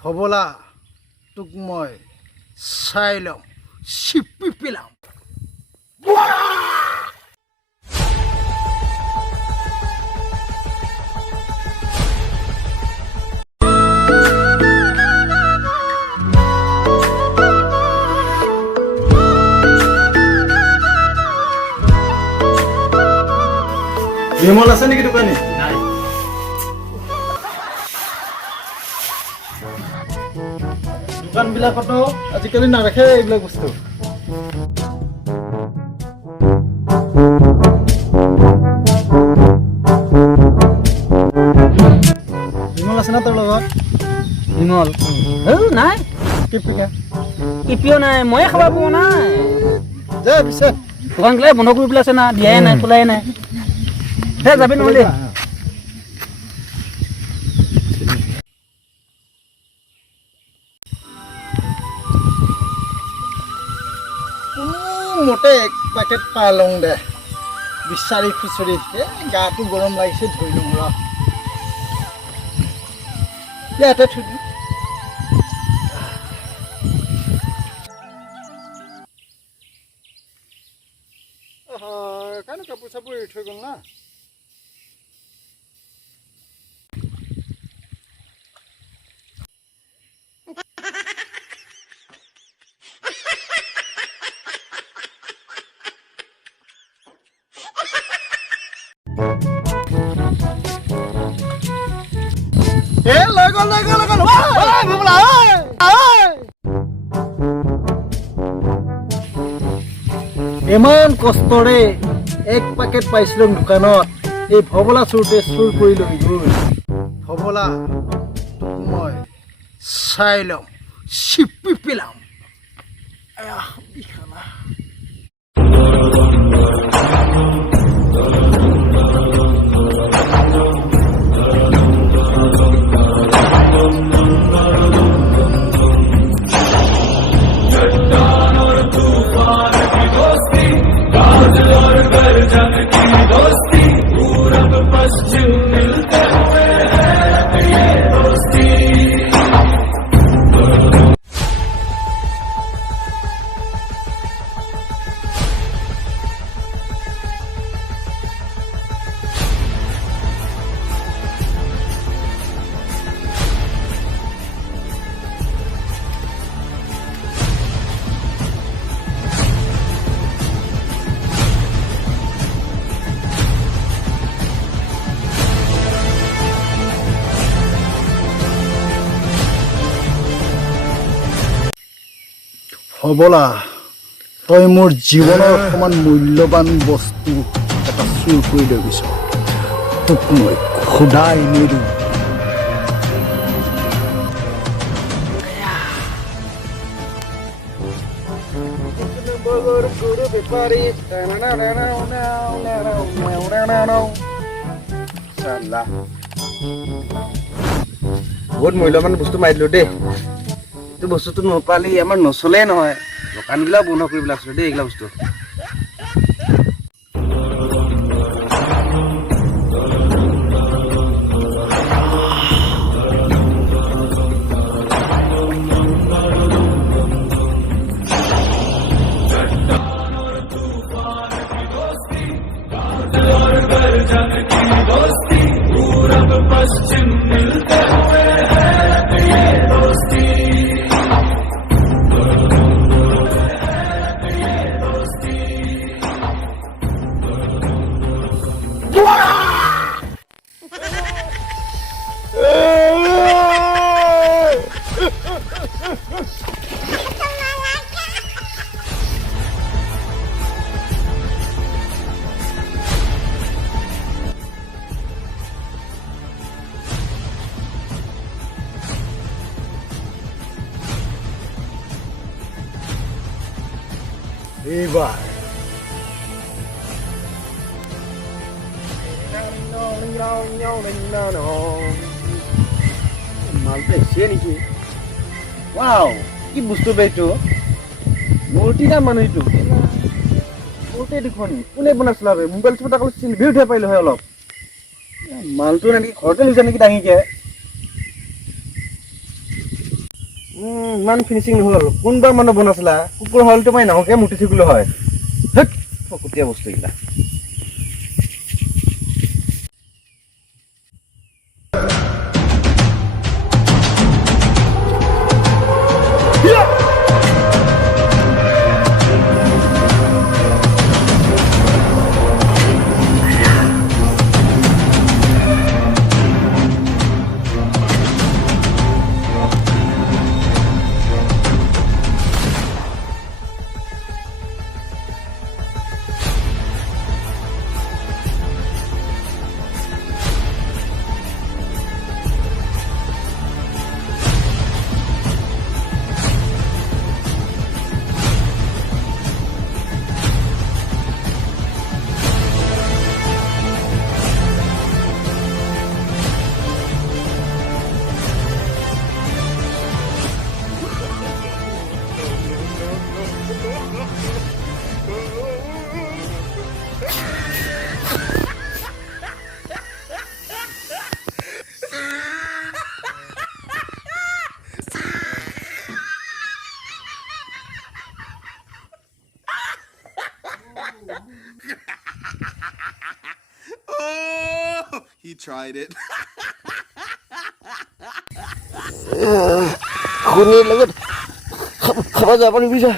হবলা তোক মই চাই লম চিপি পেলাম বিমল আছে নেকি দোকানী নাই দোকানবিলাকতো আজিকালি নাৰাখে এইবিলাক বস্তু বিমল আছে না তোৰ লগত বিমল নাই কিপিও নাই ময়ে খাব পোৱা নাই যা পিছে দোকান গিলা বন্ধ কৰি পেলাই আছে না দিয়াই নাই খোলাই নাই হে যাবি নহ'লে মোটে এক পেকেট পাই লওঁ দে বিচাৰি খুচৰি গাটো গৰম লাগিছে ধৰি লওঁ ৰ ইয়াতে থৈ দিম কাৰণে কাপোৰ চাপোৰ এৰি থৈ গ'ল না ইমান কষ্টৰে এক পেকেট পাইছিলোঁ দোকানত এই ভবলা চোৰটোৱে চুৰ কৰি লৈ গ'ল ভবলা তোক মই চাই লম চিপি পেলাম বিখানা হবলা তই মোৰ জীৱনৰ সমান মূল্যৱান বস্তু এটা চুৰ কৰি লৈ গৈছ তোক মই খুদাই নিদিওঁ বহুত মূল্যৱান বস্তু মাৰি দিলো দেই এইটো বস্তুটো নাপালি আমাৰ নচলে নহয় দোকানবিলাক বন্ধ কৰি পেলাই আছিলো দেই এইগিলা বস্তু এইবাৰ মালটো এসে নেকি ৱাও কি বস্তু বে এইটো মূৰ্তি না মানুহ এইটো মূৰ্তি দেখোন কোনে বনাইছিল বে মোবাইল চটা কল চিলভি উঠাই পাইলো হয় অলপ মালটো নেকি ঘৰতে লৈছে নেকি ডাঙিকে ইমান ফিনিচিং নহ'ল কোনবা মানুহ বনাইছিলা কুকুৰ হলটো মই নহকে মুটি থাকিলো হয় হেক ফকুতীয়া বস্তু এইগিলা He tried it. খুনিৰ লগত খাব যাব পাৰিবি যা